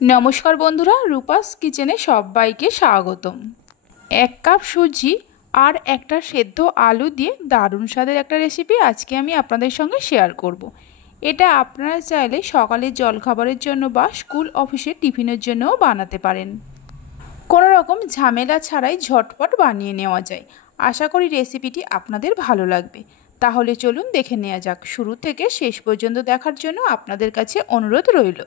নমস্কার বন্ধুরা, রূপাস কিচেনে সবাইকে স্বাগতম। 1 কাপ সুজি আর একটা সেদ্ধ আলু দিয়ে দারুণ স্বাদের একটা রেসিপি আজকে আমি আপনাদের সঙ্গে শেয়ার করব। এটা আপনারা চাইলে সকালের জলখাবারের জন্য বা স্কুল অফিসের টিফিনের জন্যও বানাতে পারেন। কোনো রকম ঝামেলা ছাড়াই ঝটপট বানিয়ে নেওয়া যায়। আশা করি রেসিপিটি আপনাদের ভালো লাগবে। তাহলে চলুন দেখে নেওয়া যাক। শুরু থেকে শেষ পর্যন্ত দেখার জন্য আপনাদের কাছে অনুরোধ রইল।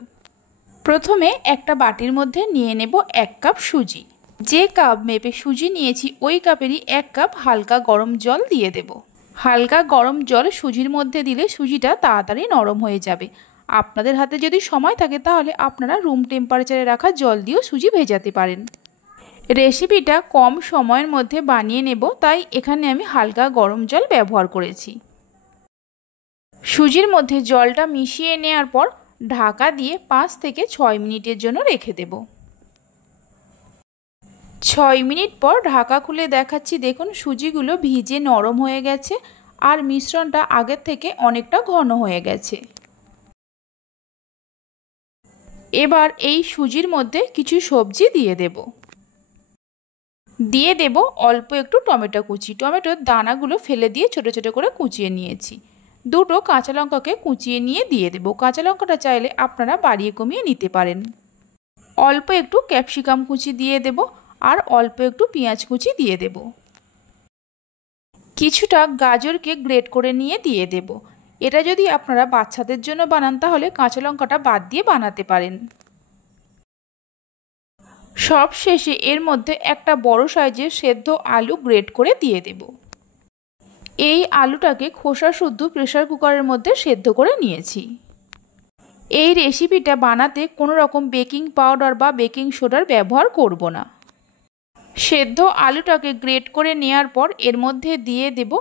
প্রথমে একটা বাটির মধ্যে নিয়ে নেব 1 কাপ সুজি। যে কাপ মেপে সুজি নিয়েছি ওই কাপেরই 1 কাপ হালকা গরম জল দিয়ে দেব। হালকা গরম জল সুজির মধ্যে দিলে সুজিটা তাড়াতাড়ি নরম হয়ে যাবে। আপনাদের হাতে যদি সময় থাকে তাহলে আপনারা রুম টেম্পারেচারে রাখা জল দিয়েও সুজি ভেজাতে পারেন। রেসিপিটা কম সময়ের মধ্যে বানিয়ে নেব, তাই এখানে আমি হালকা গরম জল ব্যবহার করেছি। সুজির মধ্যে জলটা মিশিয়ে নেওয়ার পর ঢাকা দিয়ে 5 থেকে 6 মিনিটের জন্য রেখে দেব। 6 মিনিট পর ঢাকা খুলে দেখাচ্ছি। দেখুন সুজিগুলো ভিজে নরম হয়ে গেছে আর মিশ্রণটা আগের থেকে অনেকটা ঘন হয়ে গেছে। এবার এই সুজির মধ্যে কিছু সবজি দিয়ে দেব। দিয়ে দেব অল্প একটু টমেটো কুচি। টমেটোর দানাগুলো ফেলে দিয়ে ছোট ছোট করে কুচিয়ে নিয়েছি। দুটো কাঁচা লঙ্কাকে কুচিয়ে নিয়ে দিয়ে দেব। কাঁচা লঙ্কাটা চাইলে আপনারা বাড়িয়ে কমিয়ে নিতে পারেন। অল্প একটু ক্যাপসিকাম কুচি দিয়ে দেব আর অল্প একটু পেঁয়াজ কুচি দিয়ে দেব। কিছুটা গাজরকে গ্রেট করে নিয়ে দিয়ে দেব। এটা যদি আপনারা বাচ্চাদের জন্য বানান তাহলে কাঁচা লঙ্কাটা বাদ দিয়ে বানাতে পারেন। সব শেষে এর মধ্যে একটা বড় সাইজের সেদ্ধ আলু গ্রেট করে দিয়ে দেব। এই আলুটাকে খোসা শুদ্ধ প্রেসার কুকারের মধ্যে সেদ্ধ করে নিয়েছি। এই রেসিপিটা বানাতে কোনো রকম বেকিং পাউডার বা বেকিং সোডার ব্যবহার করব না। সেদ্ধ আলুটাকে গ্রেট করে নেওয়ার পর এর মধ্যে দিয়ে দেব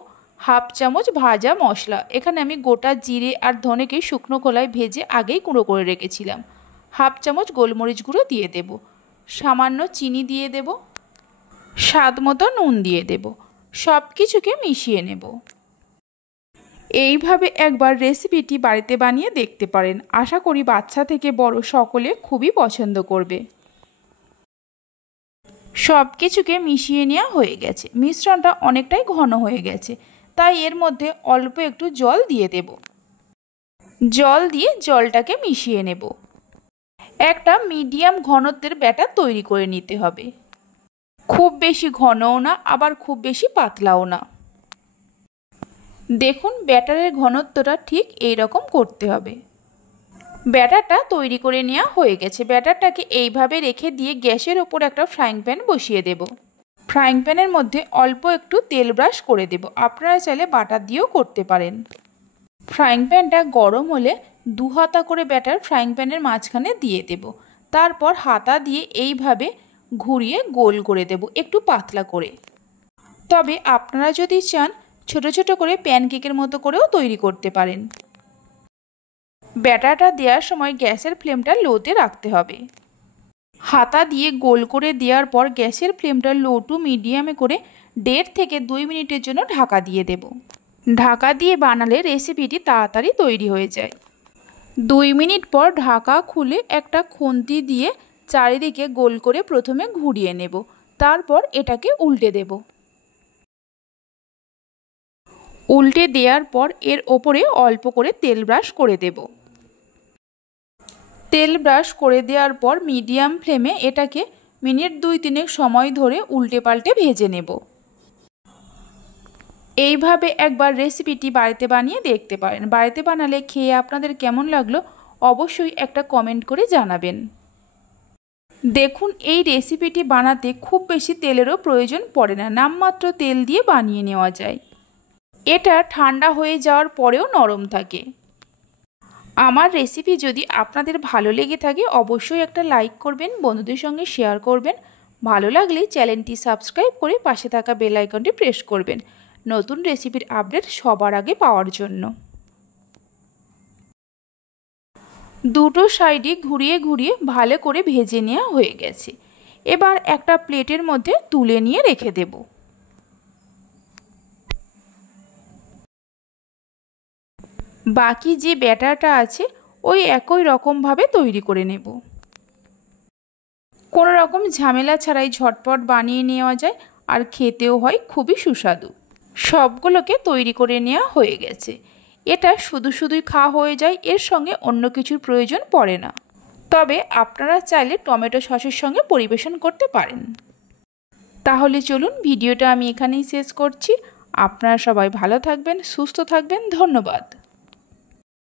হাফ চামচ ভাজা মশলা। এখানে আমি গোটা জিরে আর ধনেকে শুকনো খোলায় ভেজে আগেই গুঁড়ো করে রেখেছিলাম। হাফ চামচ গোলমরিচ গুঁড়ো দিয়ে দেব। সামান্য চিনি দিয়ে দেব। স্বাদ মতো নুন দিয়ে দেব। সব কিছুকে মিশিয়ে নেব। এইভাবে একবার রেসিপিটি বাড়িতে বানিয়ে দেখতে পারেন। আশা করি বাচ্চা থেকে বড় সকলে খুবই পছন্দ করবে। সব কিছুকে মিশিয়ে নেওয়া হয়ে গেছে। মিশ্রণটা অনেকটাই ঘন হয়ে গেছে, তাই এর মধ্যে অল্প একটু জল দিয়ে দেব। জল দিয়ে জলটাকে মিশিয়ে নেব। একটা মিডিয়াম ঘনত্বের ব্যাটার তৈরি করে নিতে হবে। খুব বেশি ঘনও না আবার খুব বেশি পাতলাও না। দেখুন ব্যাটারের ঘনত্বটা ঠিক এই রকম করতে হবে। ব্যাটারটা তৈরি করে নেওয়া হয়ে গেছে। ব্যাটারটাকে এইভাবে রেখে দিয়ে গ্যাসের ওপর একটা ফ্রাইং প্যান বসিয়ে দেব। ফ্রাইং প্যানের মধ্যে অল্প একটু তেল ব্রাশ করে দেব। আপনারা চাইলে বাটার দিয়েও করতে পারেন। ফ্রাইং প্যানটা গরম হলে 2 হাতা করে ব্যাটার ফ্রাইং প্যানের মাঝখানে দিয়ে দেব। তারপর হাতা দিয়ে এইভাবে ঘুরিয়ে গোল করে দেব, একটু পাতলা করে। তবে আপনারা যদি চান ছোট ছোট করে প্যানকেকের মতো করেও তৈরি করতে পারেন। ব্যাটারটা দেওয়ার সময় গ্যাসের ফ্লেমটা লোতে রাখতে হবে। হাতা দিয়ে গোল করে দেওয়ার পর গ্যাসের ফ্লেমটা লো টু মিডিয়ামে করে 1.5 থেকে 2 মিনিটের জন্য ঢাকা দিয়ে দেব। ঢাকা দিয়ে বানালে রেসিপিটি তাড়াতাড়ি তৈরি হয়ে যায়। 2 মিনিট পর ঢাকা খুলে একটা খুন্তি দিয়ে চারিদিকে গোল করে প্রথমে ঘুরিয়ে নেব। তারপর এটাকে উল্টে দেব। উল্টে দেওয়ার পর এর ওপরে অল্প করে তেল ব্রাশ করে দেব। তেল ব্রাশ করে দেওয়ার পর মিডিয়াম ফ্লেমে এটাকে মিনিট 2-3 সময় ধরে উল্টে পাল্টে ভেজে নেব। এইভাবে একবার রেসিপিটি বাড়িতে বানিয়ে দেখতে পারেন। বাড়িতে বানালে খেয়ে আপনাদের কেমন লাগলো অবশ্যই একটা কমেন্ট করে জানাবেন। দেখুন এই রেসিপিটি বানাতে খুব বেশি তেলেরও প্রয়োজন পড়ে না, নামমাত্র তেল দিয়ে বানিয়ে নেওয়া যায়। এটা ঠান্ডা হয়ে যাওয়ার পরেও নরম থাকে। আমার রেসিপি যদি আপনাদের ভালো লেগে থাকে অবশ্যই একটা লাইক করবেন, বন্ধুদের সঙ্গে শেয়ার করবেন। ভালো লাগলে চ্যানেলটি সাবস্ক্রাইব করে পাশে থাকা বেল আইকনটি প্রেস করবেন নতুন রেসিপির আপডেট সবার আগে পাওয়ার জন্য। দুটো সাইডে ঘুরিয়ে ঘুরিয়ে ভালো করে ভেজে নেওয়া হয়ে গেছে। এবার একটা প্লেটের মধ্যে তুলে নিয়ে রেখে দেব। বাকি যে ব্যাটারটা আছে ওই একই রকমভাবে তৈরি করে নেব। কোনো রকম ঝামেলা ছাড়াই ঝটপট বানিয়ে নেওয়া যায় আর খেতেও হয় খুবই সুস্বাদু। সবগুলোকে তৈরি করে নেওয়া হয়ে গেছে। এটা শুধুই খাওয়া হয়ে যায়, এর সঙ্গে অন্য কিছুর প্রয়োজন পড়ে না। তবে আপনারা চাইলে টমেটো সসের সঙ্গে পরিবেশন করতে পারেন। তাহলে চলুন ভিডিওটা আমি এখানেই শেষ করছি। আপনারা সবাই ভালো থাকবেন, সুস্থ থাকবেন। ধন্যবাদ।